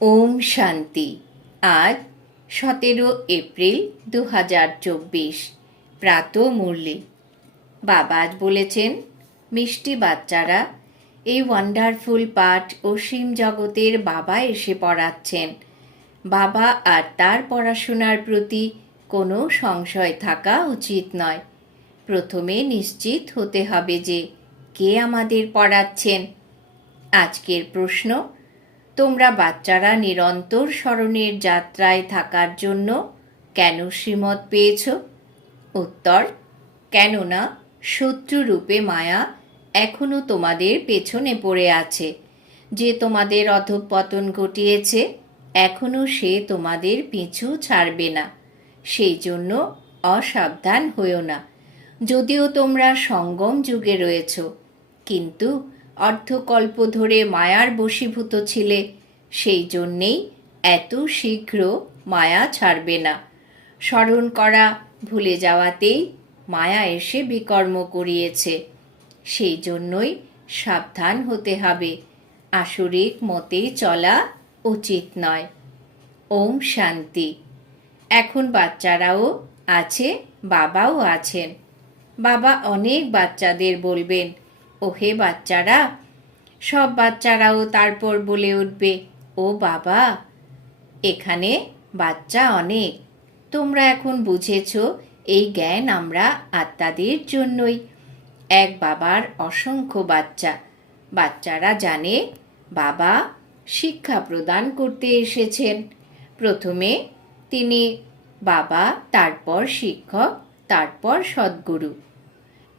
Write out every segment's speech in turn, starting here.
ওম শান্তি। আজ সতেরো এপ্রিল দু হাজার চব্বিশ। প্রাত মুরলি। বাবা আজ বলেছেন, মিষ্টি বাচ্চারা, এই ওয়ান্ডারফুল পাঠ অসীম জগতের বাবা এসে পড়াচ্ছেন। বাবা আর তার পড়াশোনার প্রতি কোনো সংশয় থাকা উচিত নয়। প্রথমে নিশ্চিত হতে হবে যে কে আমাদের পড়াচ্ছেন। আজকের প্রশ্ন তোমরা বাচ্চারা নিরন্তর স্মরণের যাত্রায় থাকার জন্য কেন শ্রীমত পেয়েছ? উত্তর, কেননা শত্রুরূপে মায়া এখনও তোমাদের পেছনে পড়ে আছে। যে তোমাদের অধঃপতন ঘটিয়েছে, এখনও সে তোমাদের পিছু ছাড়বে না। সেই জন্য অসাবধান হইও না। যদিও তোমরা সঙ্গম যুগে রয়েছ, কিন্তু অর্ধকল্প ধরে মায়ার বশীভূত ছিলে, সেই জন্যেই এত শীঘ্র মায়া ছাড়বে না। স্মরণ করা ভুলে যাওয়াতেই মায়া এসে বিকর্ম করিয়েছে। সেই জন্যই সাবধান হতে হবে। আসরিক মতে চলা উচিত নয়। ওম শান্তি। এখন বাচ্চারাও আছে, বাবাও আছেন। বাবা অনেক বাচ্চাদের বলবেন ওহে বাচ্চারা, সব বাচ্চারাও তারপর বলে উঠবে, ও বাবা, এখানে বাচ্চা অনেক। তোমরা এখন বুঝেছ, এই জ্ঞান আমরা আত্মাদের জন্যই। এক বাবার অসংখ্য বাচ্চা। বাচ্চারা জানে, বাবা শিক্ষা প্রদান করতে এসেছেন। প্রথমে তিনি বাবা, তারপর শিক্ষক, তারপর সদ্গুরু।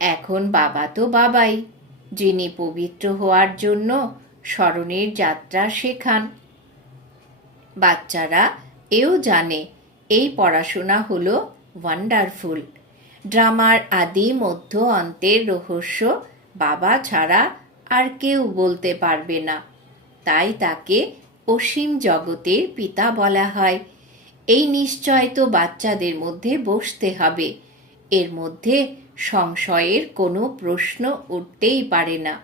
এখন বাবা তো বাবাই। যিনি পবিত্র হওয়ার জন্য স্মরণের যাত্রা শেখান। বাচ্চারা এও জানে, এই পড়াশোনা হলো ওয়ান্ডারফুল ড্রামার আদি মধ্য অন্তের রহস্য বাবা ছাড়া আর কেউ বলতে পারবে না। তাই তাকে অসীম জগতের পিতা বলা হয়। এই নিশ্চয় তো বাচ্চাদের মধ্যে বসতে হবে। এর মধ্যে সংশয়ের কোনো প্রশ্ন উঠতেই পারে না।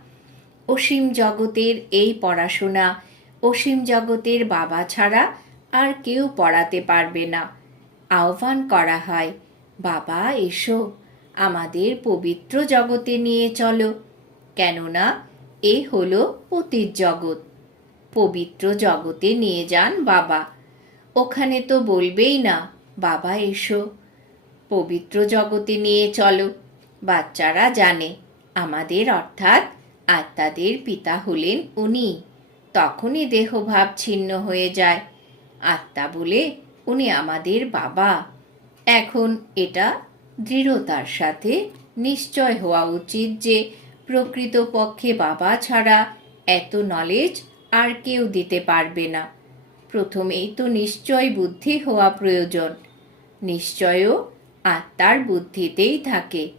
অসীম জগতের এই পড়াশোনা, অসীম জগতের বাবা ছাড়া আর কেউ পড়াতে পারবে না। আহ্বান করা হয়, বাবা, এসো, আমাদের পবিত্র জগতে নিয়ে চলো। কেননা, এ হলো পতির জগৎ। পবিত্র জগতে নিয়ে যান বাবা। ওখানে তো বলবেই না, বাবা, এসো। পবিত্র জগতে নিয়ে চলো। বাচ্চারা জানে। আমাদের অর্থাৎ আত্মাদের পিতা হলেন উনি। তখনই দেহভাব ছিন্ন হয়ে যায়। আত্মা বলে উনি আমাদের বাবা। এখন এটা দৃঢ়তার সাথে নিশ্চয় হওয়া উচিত যে প্রকৃতপক্ষে বাবা ছাড়া এত নলেজ আর কেউ দিতে পারবে না। প্রথমেই তো নিশ্চয় বুদ্ধি হওয়া প্রয়োজন। নিশ্চয়ও আত্মার বুদ্ধিতেই থাকে।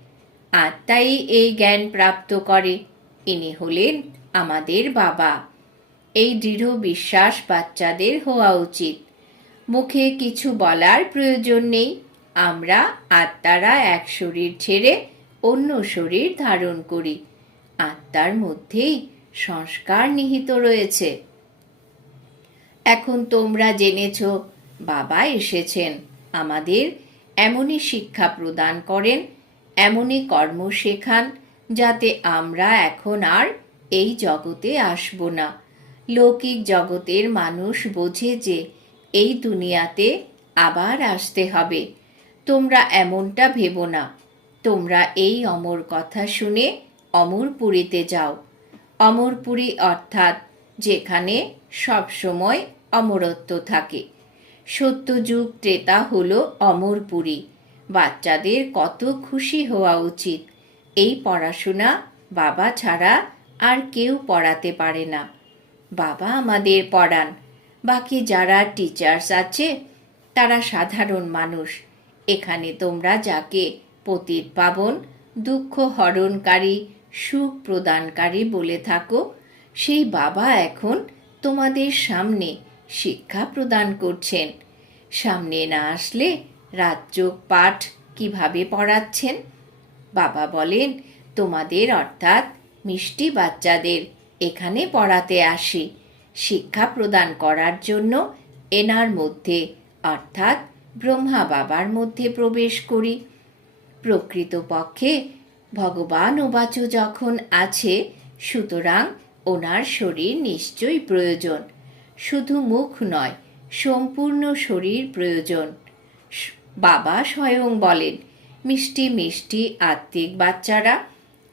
আত্মাই এই জ্ঞান প্রাপ্ত করে। ইনি হলেন আমাদের বাবা। এই দৃঢ় বিশ্বাস বাচ্চাদের হওয়া উচিত। মুখে কিছু বলার প্রয়োজন নেই। আমরা আত্মারা এক শরীর ছেড়ে অন্য শরীর ধারণ করি। আত্মার মধ্যেই সংস্কার নিহিত রয়েছে। এখন তোমরা জেনেছ, বাবা এসেছেন। আমাদের এমনই শিক্ষা প্রদান করেন এমনই কর্ম শেখান যাতে আমরা এখন আর এই জগতে আসব না। লৌকিক জগতের মানুষ বোঝে যে এই দুনিয়াতে আবার আসতে হবে। তোমরা এমনটা ভেবো না। তোমরা এই অমর কথা শুনে অমরপুরীতে যাও। অমরপুরী অর্থাৎ যেখানে সবসময় অমরত্ব থাকে। সত্যযুগ ত্রেতা হল অমরপুরী। বাচ্চাদের কত খুশি হওয়া উচিত। এই পড়াশোনা বাবা ছাড়া আর কেউ পড়াতে পারে না। বাবা আমাদের পড়ান। বাকি যারা টিচার্স আছে, তারা সাধারণ মানুষ। এখানে তোমরা যাকে পতিত পাবন, দুঃখ হরণকারী, সুখ প্রদানকারী বলে থাকো, সেই বাবা এখন তোমাদের সামনে শিক্ষা প্রদান করছেন। সামনে না আসলে রাজযোগ পাঠ কীভাবে পড়াচ্ছেন? বাবা বলেন, তোমাদের অর্থাৎ মিষ্টি বাচ্চাদের এখানে পড়াতে আসি। শিক্ষা প্রদান করার জন্য এনার মধ্যে, অর্থাৎ ব্রহ্মা বাবার মধ্যে প্রবেশ করি। প্রকৃতপক্ষে ভগবান ওবাচ যখন আছে, সুতরাং ওনার শরীর নিশ্চয়ই প্রয়োজন। শুধু মুখ নয়, সম্পূর্ণ শরীর প্রয়োজন। বাবা স্বয়ং বলেন, মিষ্টি মিষ্টি, আত্মিক বাচ্চারা,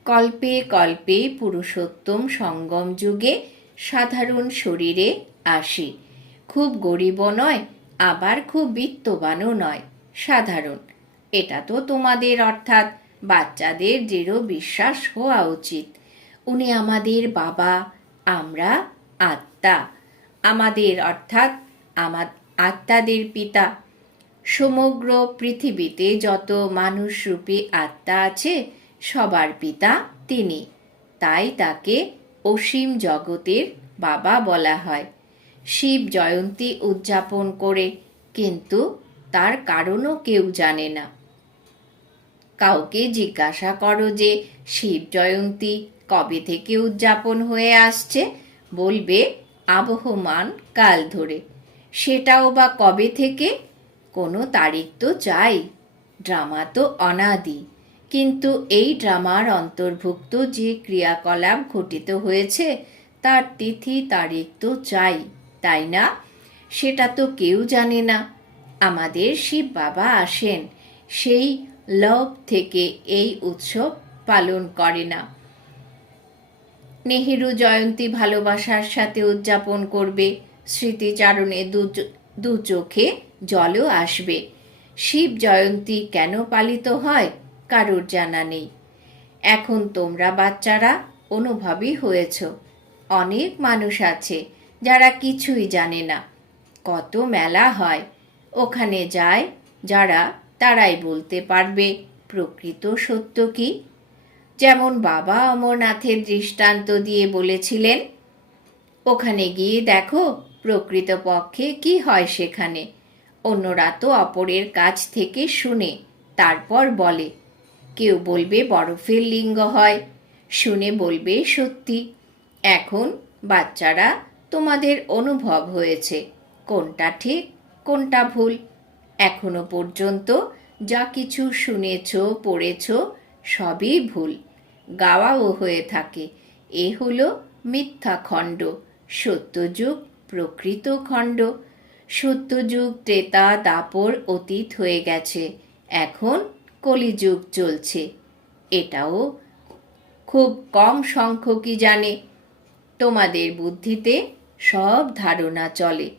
কল্পে কল্পে পুরুষোত্তম সঙ্গম যুগে সাধারণ শরীরে আসি। খুব গরিব নয়, আবার খুব বিত্তবানও নয়, সাধারণ। এটা তো তোমাদের অর্থাৎ বাচ্চাদের দৃঢ় বিশ্বাস হওয়া উচিত। উনি আমাদের বাবা, আমরা আত্মা। আমাদের অর্থাৎ আমার আত্মাদের পিতা। সমগ্র পৃথিবীতে যত মানুষরূপী আত্মা আছে, সবার পিতা তিনি। তাই তাকে অসীম জগতের বাবা বলা হয়। শিব জয়ন্তী উদযাপন করে, কিন্তু তার কারণও কেউ জানে না। কাউকে জিজ্ঞাসা করো যে, শিব জয়ন্তী কবে থেকে উদযাপন হয়ে আসছে? বলবে, আবহমান কাল ধরে। সেটাও বা কবে থেকে? কোনো তারিখ তো চাই। ড্রামা তো অনাদি। কিন্তু এই ড্রামার অন্তর্ভুক্ত যে ক্রিয়াকলাপ ঘটিত হয়েছে, তার তিথি তারিখ তো চাই, তাই না? সেটা তো কেউ জানে না। আমাদের শিব বাবা আসেন, সেই লভ থেকে এই উৎসব পালন করে না। নেহেরু জয়ন্তী ভালোবাসার সাথে উদযাপন করবে। স্মৃতিচারণে দু চোখে জলও আসবে। শিব জয়ন্তী কেন পালিত হয়, কারোর জানা নেই। এখন তোমরা বাচ্চারা অনুভবী হয়েছ। অনেক মানুষ আছে, যারা কিছুই জানে না। কত মেলা হয়। ওখানে যায়, যারা তারাই বলতে পারবে, প্রকৃত সত্য কি? যেমন বাবা অমরনাথের দৃষ্টান্ত দিয়ে বলেছিলেন, ওখানে গিয়ে দেখো প্রকৃতপক্ষে কি হয় সেখানে? অন্যরা তো অপরের কাছ থেকে শুনে, তারপর বলে, কেউ বলবে বরফের লিঙ্গ হয়, শুনে বলবে সত্যি। এখন বাচ্চারা তোমাদের অনুভব হয়েছে, কোনটা ঠিক, কোনটা ভুল। এখনও পর্যন্ত যা কিছু শুনেছ, পড়েছ, সবই ভুল। গাওয়াও হয়ে থাকে। এ হলো মিথ্যা খণ্ড সত্যযুগ প্রকৃত খণ্ড। সত্যযুগ, ত্রেতা, দাপর অতীত হয়ে গেছে। এখন কলিযুগ চলছে। এটাও খুব কম সংখ্যকই জানে। তোমাদের বুদ্ধিতে সব ধারণা চলে।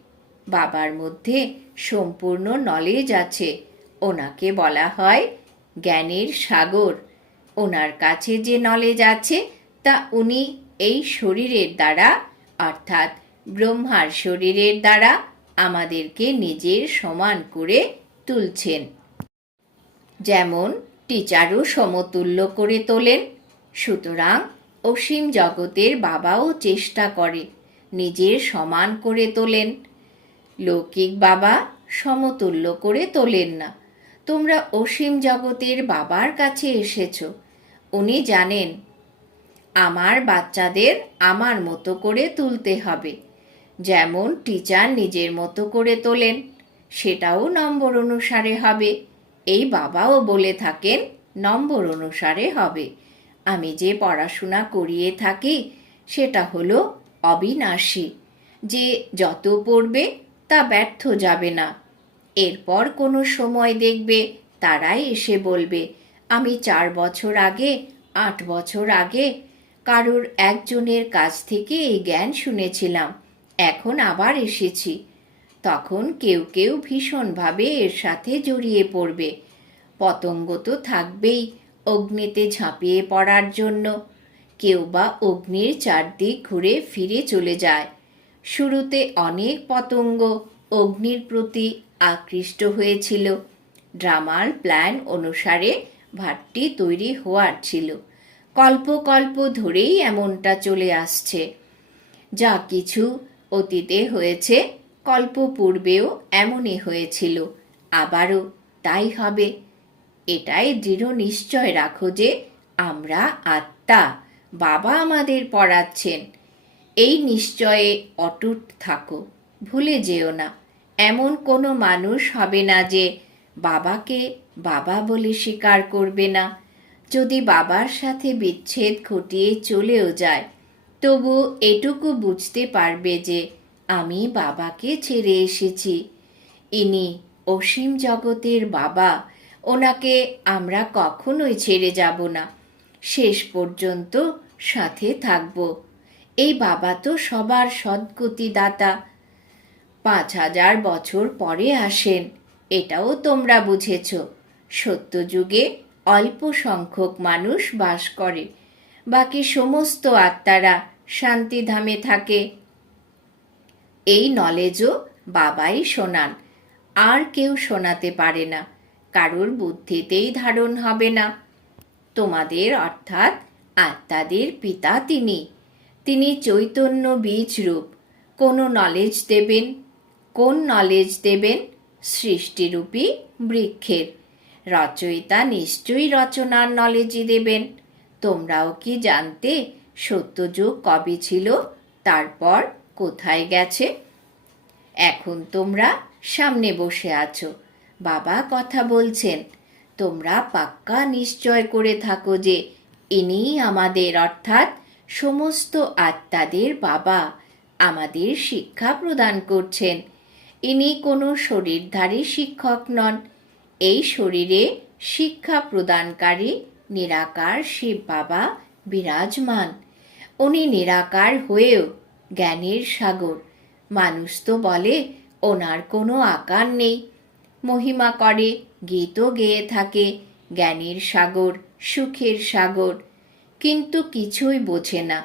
বাবার মধ্যে সম্পূর্ণ নলেজ আছে। ওনাকে বলা হয় জ্ঞানের সাগর। ওনার কাছে যে নলেজ আছে, তা উনি এই শরীরের দ্বারা, অর্থাৎ ব্রহ্মার শরীরের দ্বারা আমাদেরকে নিজের সমান করে তুলছেন। যেমন টিচারও সমতুল্য করে তোলেন, সুতরাং অসীম জগতের বাবাও চেষ্টা করে নিজের সমান করে তোলেন। লৌকিক বাবা সমতুল্য করে তোলেন না। তোমরা অসীম জগতের বাবার কাছে এসেছ। উনি জানেন, আমার বাচ্চাদের আমার মতো করে তুলতে হবে। যেমন টিচার নিজের মতো করে তোলেন, সেটাও নম্বর অনুসারে হবে। এই বাবাও বলে থাকেন, নম্বর অনুসারে হবে। আমি যে পড়াশোনা করিয়ে থাকি, সেটা হলো অবিনাশী। যে যত পড়বে, তা ব্যর্থ যাবে না। এরপর কোনো সময় দেখবে, তারাই এসে বলবে, আমি চার বছর আগে, আট বছর আগে কারোর একজনের কাছ থেকে এই জ্ঞান শুনেছিলাম। এখন আবার এসেছি। তখন কেউ কেউ ভীষণভাবে এর সাথে জড়িয়ে পড়বে। পতঙ্গ তো থাকবেই অগ্নিতে ঝাঁপিয়ে পড়ার জন্য। কেউ বা অগ্নির চারদিক ঘুরে ফিরে চলে যায়। শুরুতে অনেক পতঙ্গ অগ্নির প্রতি আকৃষ্ট হয়েছিল। ড্রামার প্ল্যান অনুসারে ভাটটি তৈরি হওয়ার ছিল। কল্প কল্প ধরেই এমনটা চলে আসছে। যা কিছু অতীতে হয়েছে, কল্প পূর্বেও এমনই হয়েছিল। আবারও তাই হবে। এটাই দৃঢ় নিশ্চয় রাখো যে আমরা আত্মা, বাবা আমাদের পড়াচ্ছেন। এই নিশ্চয়ে অটুট থাকো, ভুলে যেও না। এমন কোনো মানুষ হবে না যে বাবাকে বাবা বলে স্বীকার করবে না। যদি বাবার সাথে বিচ্ছেদ ঘটিয়ে চলেও যায় তবু এটুকু বুঝতে পারবে যে আমি বাবাকে ছেড়ে এসেছি। ইনি অসীম জগতের বাবা, ওনাকে আমরা কখনোই ছেড়ে যাব না। শেষ পর্যন্ত সাথে থাকব। এই বাবা তো সবার সদ্গতি দাতা পাঁচ হাজার বছর পরে আসেন, এটাও তোমরা বুঝেছ। সত্যযুগে অল্প সংখ্যক মানুষ বাস করে, বাকি সমস্ত আত্মারা শান্তিধামে থাকে। এই নলেজও বাবাই শোনান। আর কেউ শোনাতে পারে না। কারোর বুদ্ধিতেই ধারণ হবে না। তোমাদের অর্থাৎ আত্মাদের পিতা তিনি। তিনি চৈতন্য বীজ রূপ। কোনো নলেজ দেবেন? কোন নলেজ দেবেন? সৃষ্টিরূপী বৃক্ষের। রচয়িতা নিশ্চয়ই রচনার নলেজই দেবেন। তোমরাও কি জানতে সত্যযুগ কবে ছিল? তারপর কোথায় গেছে? এখন তোমরা সামনে বসে আছো। বাবা কথা বলছেন, তোমরা পাক্কা নিশ্চয় করে থাকো যে ইনি আমাদের, অর্থাৎ সমস্ত আত্মাদের বাবা, আমাদের শিক্ষা প্রদান করছেন। ইনি কোনো শরীরধারী শিক্ষক নন। এই শরীরে শিক্ষা প্রদানকারী নিরাকার শিব বাবা বিরাজমান। উনি নিরাকার হয়েও জ্ঞানের সাগর। মানুষ তো বলে, ওনার কোনো আকার নেই। মহিমা করে, গীতও গেয়ে থাকে জ্ঞানের সাগর, সুখের সাগর। কিন্তু কিছুই বোঝে না।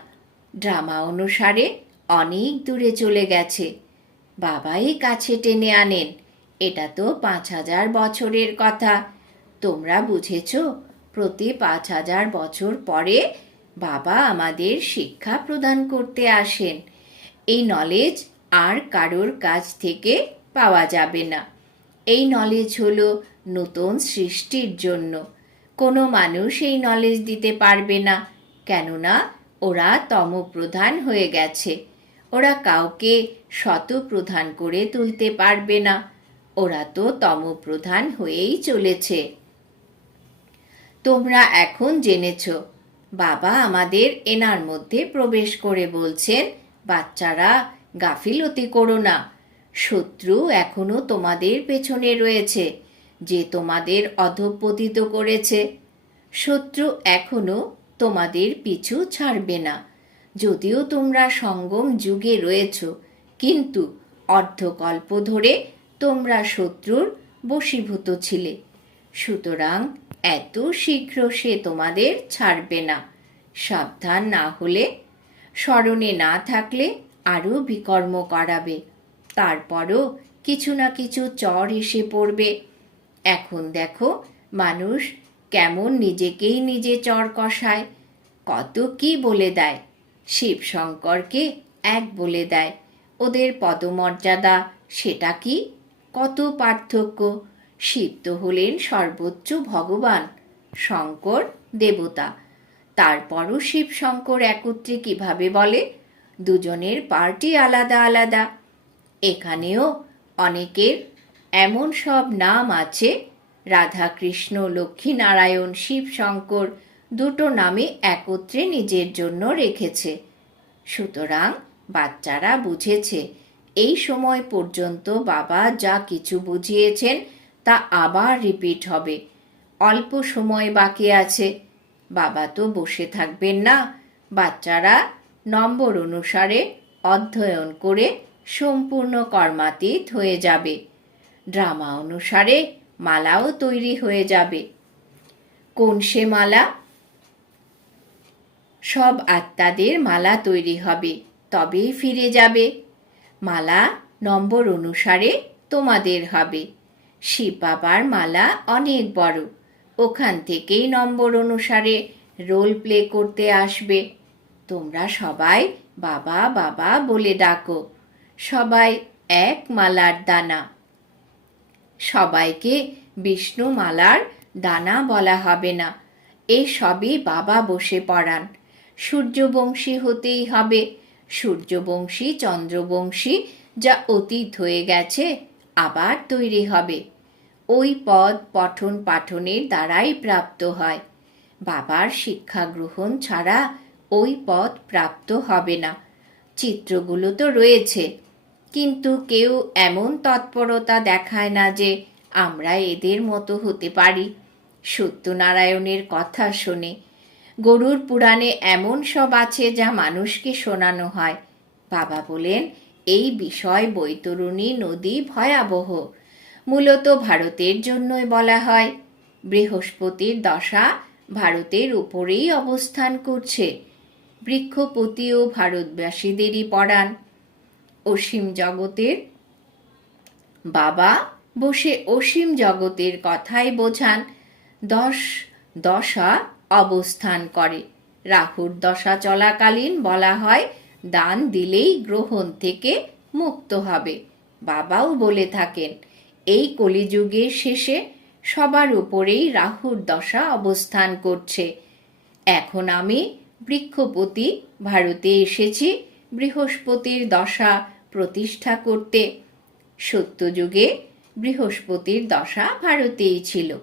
ড্রামা অনুসারে অনেক দূরে চলে গেছে। বাবাই কাছে টেনে আনেন। এটা তো পাঁচ হাজার বছরের কথা। তোমরা বুঝেছ, প্রতি পাঁচ হাজার বছর পরে বাবা আমাদের শিক্ষা প্রদান করতে আসেন। এই নলেজ আর কারোর কাছ থেকে পাওয়া যাবে না। এই নলেজ হলো নতুন সৃষ্টির জন্য। কোনো মানুষ এই নলেজ দিতে পারবে না, কেননা ওরা তমপ্রধান হয়ে গেছে। ওরা কাউকে শতপ্রধান করে তুলতে পারবে না। ওরা তো তমপ্রধান হয়েই চলেছে। তোমরা এখন জেনেছ বাবা আমাদের এনার মধ্যে প্রবেশ করে বলছেন, বাচ্চারা গাফিলতি করো না। শত্রু এখনও তোমাদের পেছনে রয়েছে, যে তোমাদের অধপতিত করেছে। শত্রু এখনও তোমাদের পিছু ছাড়বে না। যদিও তোমরা সঙ্গম যুগে রয়েছ, কিন্তু অর্ধকল্প ধরে তোমরা শত্রুর বশীভূত ছিলে। সুতরাং এত শীঘ্র সে তোমাদের ছাড়বে না। সাবধান না হলে, স্মরণে না থাকলে আরও বিকর্ম করাবে। তারপরও কিছু না কিছু চর এসে পড়বে। এখন দেখো, মানুষ কেমন নিজেকেই নিজে চর কষায়। কত কি বলে দেয়, শিব শঙ্করকে এক বলে দেয়। ওদের পদমর্যাদা, সেটা কি? কত পার্থক্য। শিব তো হলেন সর্বোচ্চ ভগবান, শঙ্কর দেবতা। তারপরও শিব শঙ্কর একত্রে কীভাবে বলে? দুজনের পার্টি আলাদা আলাদা। এখানেও অনেকের এমন সব নাম আছে। রাধা কৃষ্ণ লক্ষ্মীনারায়ণ শিব শঙ্কর দুটো নামে একত্রে নিজের জন্য রেখেছে। সুতরাং বাচ্চারা বুঝেছে, এই সময় পর্যন্ত বাবা যা কিছু বুঝিয়েছেন তা আবার রিপিট হবে। অল্প সময় বাকি আছে। বাবা তো বসে থাকবেন না। বাচ্চারা নম্বর অনুসারে অধ্যয়ন করে সম্পূর্ণ কর্মাতীত হয়ে যাবে। ড্রামা অনুসারে মালাও তৈরি হয়ে যাবে। কোন সে মালা? সব আত্মাদের মালা তৈরি হবে, তবেই ফিরে যাবে। মালা নম্বর অনুসারে তোমাদের হবে। শিব বাবার মালা অনেক বড়। ওখান থেকেই নম্বর অনুসারে রোল প্লে করতে আসবে। তোমরা সবাই বাবা বাবা বলে ডাকো। সবাই এক মালার দানা। সবাইকে বিষ্ণু মালার দানা বলা হবে না। এই সবই বাবা বসে পড়ান। সূর্যবংশী হতেই হবে। সূর্যবংশী, চন্দ্রবংশী যা অতীত হয়ে গেছে আবার তৈরি হবে। ওই পদ পঠন পাঠনের দ্বারাই প্রাপ্ত হয়। বাবার শিক্ষা গ্রহণ ছাড়া ওই পদ প্রাপ্ত হবে না। চিত্রগুলো তো রয়েছে। কিন্তু কেউ এমন তৎপরতা দেখায় না যে আমরা এদের মতো হতে পারি। সত্যনারায়ণের কথা শোনে গরুর পুরাণে এমন সব আছে যা মানুষকে শোনানো হয়। বাবা বলেন এই বিষয় বৈতরণী নদী ভয়াবহ। মূলত ভারতের জন্যই বলা হয়। বৃহস্পতির দশা ভারতের উপরেই অবস্থান করছে। বৃক্ষপতিও ভারতবাসীদেরই পড়ান অসীম জগতের বাবা বসে অসীম জগতের কথাই বোঝান। দশ দশা অবস্থান করে। রাহুর দশা চলাকালীন বলা হয় দান দিলেই গ্রহণ থেকে মুক্ত হবে। বাবাও বলে থাকেন, এই কলিযুগের শেষে সবার উপরেই রাহুর দশা অবস্থান করছে। এখন আমি বৃক্ষপতি, ভারতে এসেছি, বৃহস্পতির দশা প্রতিষ্ঠা করতে। সত্যযুগে বৃহস্পতির দশা ভারতেই ছিল,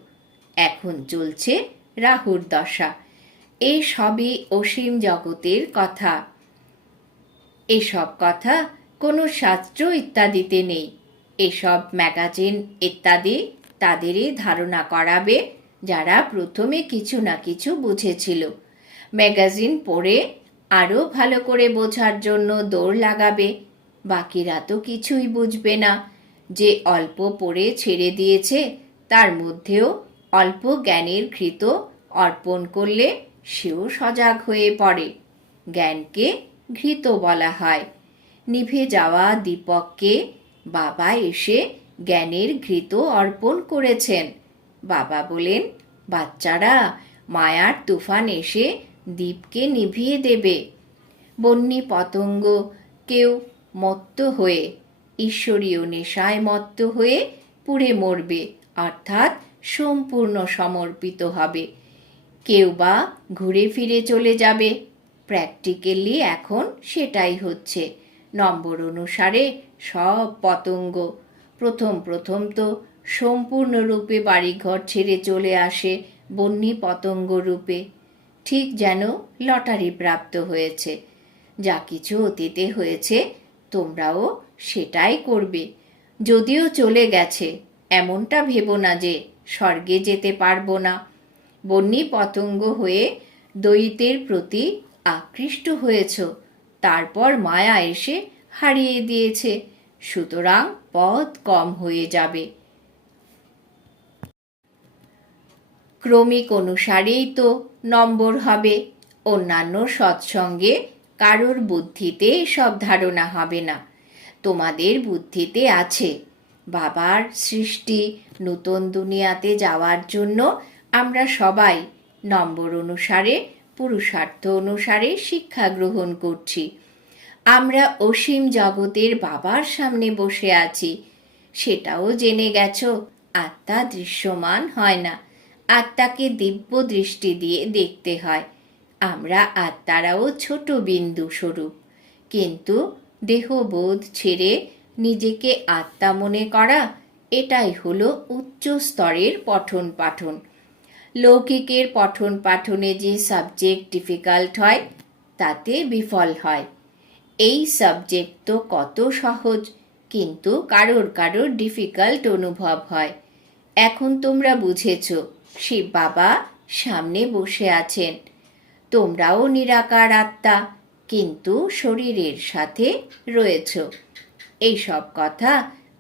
এখন চলছে রাহুর দশা। এই সবই অসীম জগতের কথা। এসব কথা কোনো শাস্ত্র ইত্যাদিতে নেই। এসব ম্যাগাজিন ইত্যাদি তাদেরই ধারণা করাবে যারা প্রথমে কিছু না কিছু বুঝেছিল। ম্যাগাজিন পড়ে আরও ভালো করে বোঝার জন্য দৌড় লাগাবে। বাকিরা তো কিছুই বুঝবে না। যে অল্প পড়ে ছেড়ে দিয়েছে, তার মধ্যেও অল্প জ্ঞানের কৃত অর্পণ করলে সেও সজাগ হয়ে পড়ে। জ্ঞানকে ঘৃত বলা হয়। নিভে যাওয়া দীপককে বাবা এসে জ্ঞানের ঘৃত অর্পণ করেছেন। বাবা বলেন, বাচ্চারা, মায়ার তুফান এসে দ্বীপকে নিভিয়ে দেবে। বন্যী পতঙ্গ কেউ মত্ত হয়ে, ঈশ্বরীয় নেশায় মত্ত হয়ে পুড়ে মরবে, অর্থাৎ সম্পূর্ণ সমর্পিত হবে। কেউ বা ঘুরে ফিরে চলে যাবে। প্র্যাকটিক্যালি এখন সেটাই হচ্ছে। নম্বর অনুসারে সব পতঙ্গ। প্রথম প্রথম তো সম্পূর্ণরূপে বাড়িঘর ছেড়ে চলে আসে বন্যী পতঙ্গ রূপে। ঠিক যেন লটারি প্রাপ্ত হয়েছে। যা কিছু অতীতে হয়েছে, তোমরাও সেটাই করবে। যদিও চলে গেছে, এমনটা ভেবো না যে স্বর্গে যেতে পারব না। বন্যী পতঙ্গ হয়ে দৈতের প্রতি আকৃষ্ট হয়েছ। তারপর মায়া এসে হারিয়ে দিয়েছে। সুতরাং পথ কম হয়ে যাবে। ক্রমিক অনুসারেই তো নম্বর হবে। অন্যান্য সৎসঙ্গে কারোর বুদ্ধিতে সব ধারণা হবে না। তোমাদের বুদ্ধিতে আছে। বাবার সৃষ্টি, নতুন দুনিয়াতে যাওয়ার জন্য আমরা সবাই নম্বর অনুসারে পুরুষার্থ অনুসারে শিক্ষা গ্রহণ করছি। আমরা অসীম জগতের বাবার সামনে বসে আছি। সেটাও জেনে গেছ, আত্মা দৃশ্যমান হয় না। আত্মাকে দিব্য দৃষ্টি দিয়ে দেখতে হয়। আমরা আত্মারাও ছোট বিন্দু স্বরূপ। কিন্তু দেহবোধ ছেড়ে নিজেকে আত্মা মনে করা, এটাই হলো উচ্চ স্তরের পঠন পাঠন লৌকিকের পঠন পাঠনে যে সাবজেক্ট ডিফিকাল্ট হয়, তাতে বিফল হয়। এই সাবজেক্ট তো কত সহজ, কিন্তু কারোর কারোর ডিফিকাল্ট অনুভব হয়। এখন তোমরা বুঝেছ, শিব বাবা সামনে বসে আছেন। তোমরাও নিরাকার আত্মা, কিন্তু শরীরের সাথে রয়েছ। এইসব কথা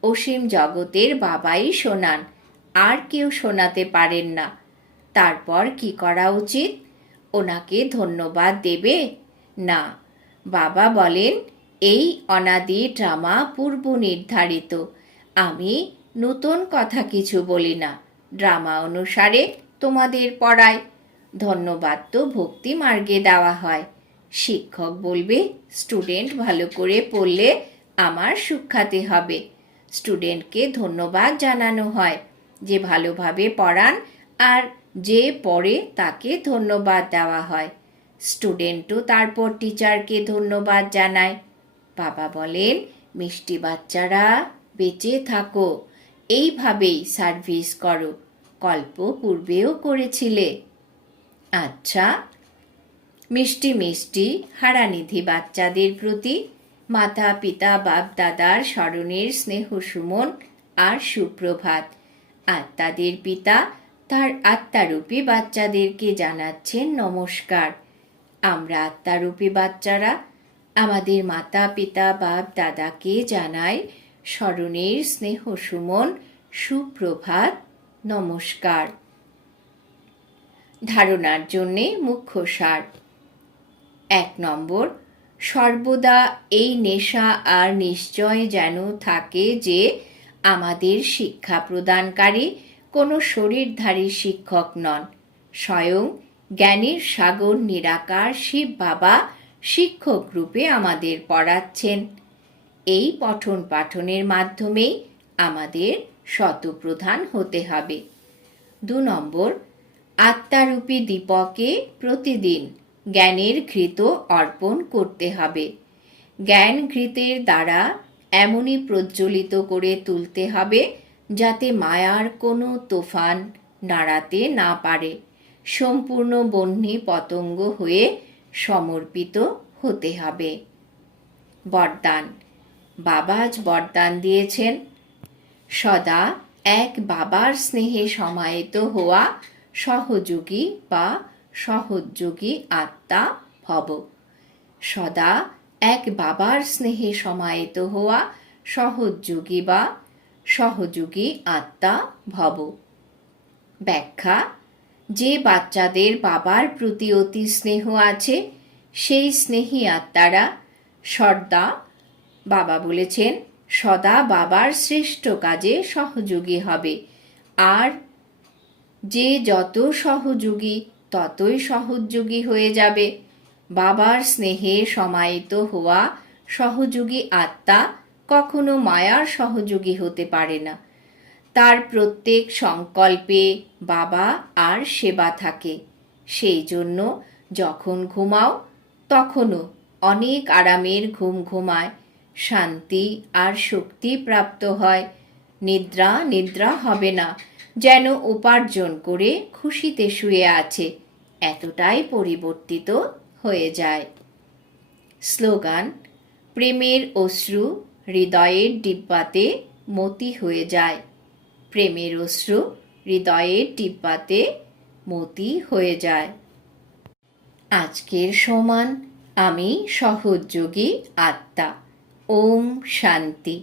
অসীম জগতের বাবাই শোনান, আর কেউ শোনাতে পারেন না। তারপর কি করা উচিত? ওনাকে ধন্যবাদ দেবে? না। বাবা বলেন, এই অনাদি ড্রামা পূর্ব নির্ধারিত। আমি নতুন কথা কিছু বলি না। ড্রামা অনুসারে তোমাদের পড়ায়। ধন্যবাদ তো ভক্তি মার্গে দেওয়া হয়। শিক্ষক বলবে, স্টুডেন্ট ভালো করে পড়লে আমার সুখ্যাতি হবে। স্টুডেন্টকে ধন্যবাদ জানানো হয় যে ভালোভাবে পড়ান আর যে পড়ে তাকে ধন্যবাদ দেওয়া হয়। স্টুডেন্টও তারপর টিচারকে ধন্যবাদ জানায়। বাবা বলেন, মিষ্টি বাচ্চারা, বেঁচে থাকো। এইভাবেই সার্ভিস করো। কল্প পূর্বেও করেছিলে। আচ্ছা মিষ্টি মিষ্টি হারানিধি বাচ্চাদের প্রতি মাতা পিতা বাপ দাদার স্মরণের স্নেহ সুমন আর সুপ্রভাত। আর তাদের পিতা তার আত্মারূপী বাচ্চাদেরকে জানাচ্ছেন নমস্কার। আমরা আত্মারূপী বাচ্চারা আমাদের মাতা, পিতা, বাপ, দাদাকে জানাই স্মরণের স্নেহ সুমন, সুপ্রভাত, নমস্কার। ধারণার জন্যে মুখ্য সার। এক নম্বর, সর্বদা এই নেশা আর নিশ্চয় যেন থাকে যে আমাদের শিক্ষা প্রদানকারী কোনো শরীরধারী শিক্ষক নন। স্বয়ং জ্ঞানের সাগর নিরাকার শিব বাবা শিক্ষক রূপে আমাদের পড়াচ্ছেন। এই পঠন পাঠনের মাধ্যমেই আমাদের শতপ্রধান হতে হবে। দু নম্বর, আত্মারূপী দীপকে প্রতিদিন জ্ঞানের ঘৃত অর্পণ করতে হবে। জ্ঞান ঘৃতের দ্বারা এমনই প্রজ্বলিত করে তুলতে হবে যাতে মায়ার কোনো তোফান নাড়াতে না পারে। সম্পূর্ণ বহ্নি পতঙ্গ হয়ে সমর্পিত হতে হবে। বরদান। বাবাজ বরদান দিয়েছেন। সদা এক বাবার স্নেহে সমাহিত হওয়া সহযোগী বা সহযোগী আত্মা ভব। সদা এক বাবার স্নেহে সমাহিত হওয়া সহযোগী বা সহযোগী আত্মা ভব। ব্যাখ্যা, যে বাচ্চাদের বাবার প্রতি অতি স্নেহ আছে, সেই স্নেহী আত্মারা সর্দা, বাবা বলেছেন, সদা বাবার শ্রেষ্ঠ কাজে সহযোগী হবে। আর যে যত সহযোগী, ততই সহযোগী হয়ে যাবে। বাবার স্নেহে সমাহিত হওয়া সহযোগী আত্মা কখনো মায়ার সহযোগী হতে পারে না। তার প্রত্যেক সংকল্পে বাবা আর সেবা থাকে। সেই জন্য যখন ঘুমাও, তখনও অনেক আরামের ঘুম ঘুমায়। শান্তি আর শক্তি প্রাপ্ত হয়। নিদ্রা নিদ্রা হবে না, যেন উপার্জন করে খুশিতে শুয়ে আছে। এতটাই পরিবর্তিত হয়ে যায়। স্লোগান, প্রেমের অশ্রু হৃদয়ের ডিব্বাতে মতি হয়ে যায়। প্রেমের অশ্রু হৃদয়ের ডিব্বাতে মতি হয়ে যায়। আজকের সমান আমি সহযোগী আত্মা। ওম শান্তি।